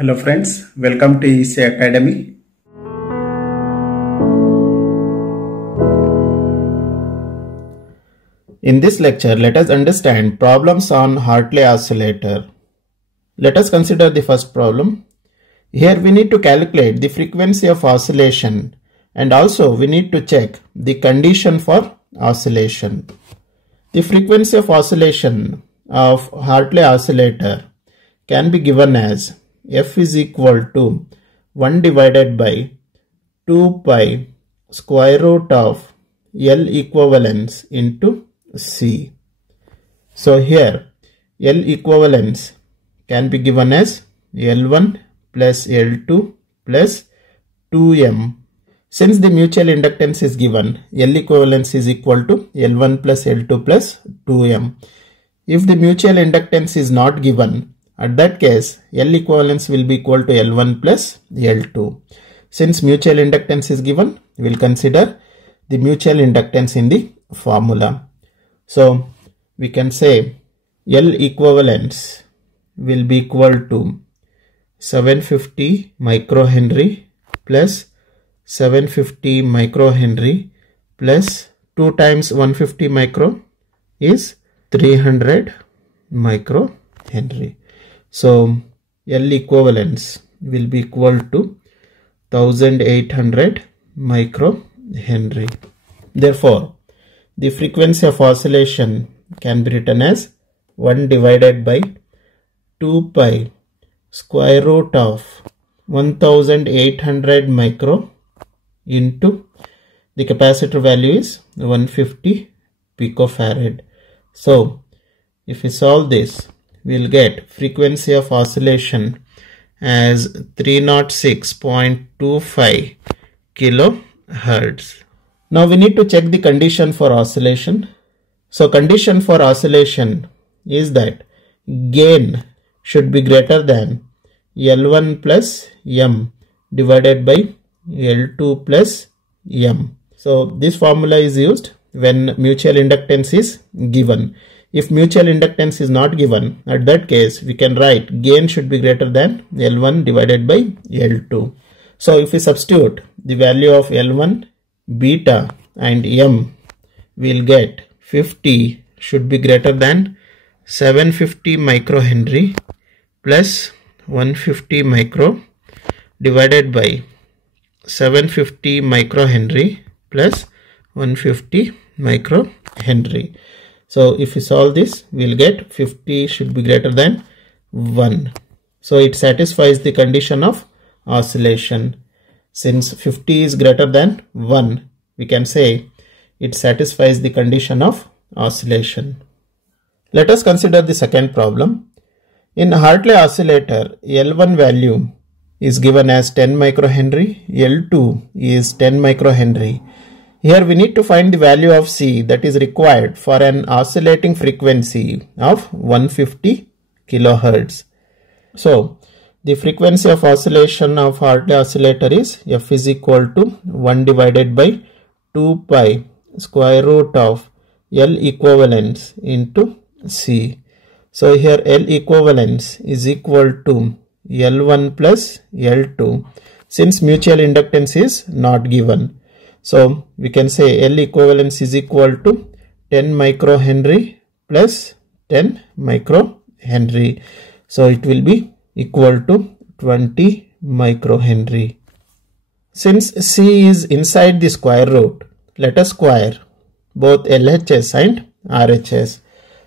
Hello friends, welcome to AEC Academy. In this lecture, let us understand problems on Harley oscillator. Let us consider the first problem. Here we need to calculate the frequency of oscillation and also we need to check the condition for oscillation. The frequency of oscillation of Harley oscillator can be given as F is equal to 1 divided by 2 pi square root of L equivalence into C. So here L equivalence can be given as L1 plus L2 plus 2M. Since the mutual inductance is given, L equivalence is equal to L1 plus L2 plus 2M. If the mutual inductance is not given, at that case, L equivalence will be equal to L1 plus L2. Since mutual inductance is given, we will consider the mutual inductance in the formula. So, we can say L equivalence will be equal to 750 microhenry plus 750 microhenry plus 2 times 150 micro is 300 microhenry. So, L equivalence will be equal to 1800 microhenry. Therefore, the frequency of oscillation can be written as 1 divided by 2 pi square root of 1800 micro into the capacitor value is 150 picofarad. So, if we solve this, we will get frequency of oscillation as 306.25 kilohertz. Now we need to check the condition for oscillation. So condition for oscillation is that gain should be greater than L1 plus M divided by L2 plus M. So this formula is used when mutual inductance is given. If mutual inductance is not given, at that case we can write gain should be greater than L1 divided by L2. So if we substitute the value of L1, beta and M, we will get 50 should be greater than 750 microhenry plus 150 micro divided by 750 microhenry plus 150 microhenry. So if we solve this, we will get 50 should be greater than 1. So it satisfies the condition of oscillation. Since 50 is greater than 1, we can say it satisfies the condition of oscillation. Let us consider the second problem. In Harley oscillator, L1 value is given as 10 microhenry, L2 is 10 microhenry. Here we need to find the value of C that is required for an oscillating frequency of 150 kilohertz. So, the frequency of oscillation of Harley oscillator is F is equal to 1 divided by 2 pi square root of L equivalence into C. So, here L equivalence is equal to L1 plus L2 since mutual inductance is not given. So, we can say L equivalence is equal to 10 microhenry plus 10 microhenry. So, it will be equal to 20 microhenry. Since C is inside the square root, let us square both LHS and RHS.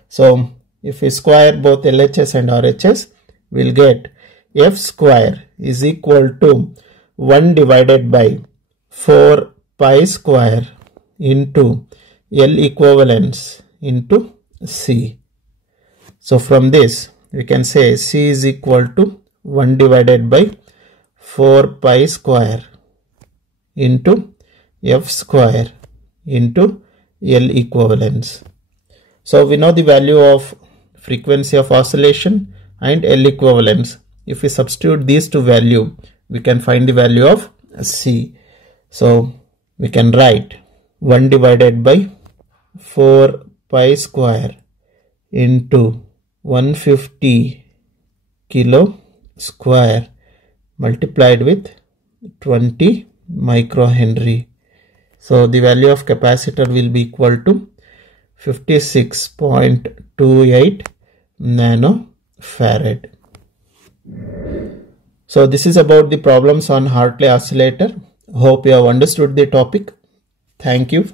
So, if we square both LHS and RHS, we will get F square is equal to 1 divided by 4 pi square into L equivalence into C. So from this we can say C is equal to 1 divided by 4 pi square into F square into L equivalence. So we know the value of frequency of oscillation and L equivalence. If we substitute these two values, we can find the value of C. So we can write 1 divided by 4 pi square into 150 kilo square multiplied with 20 microhenry. So the value of capacitor will be equal to 56.28 nanofarad. So this is about the problems on Hartley oscillator. Hope you have understood the topic. Thank you.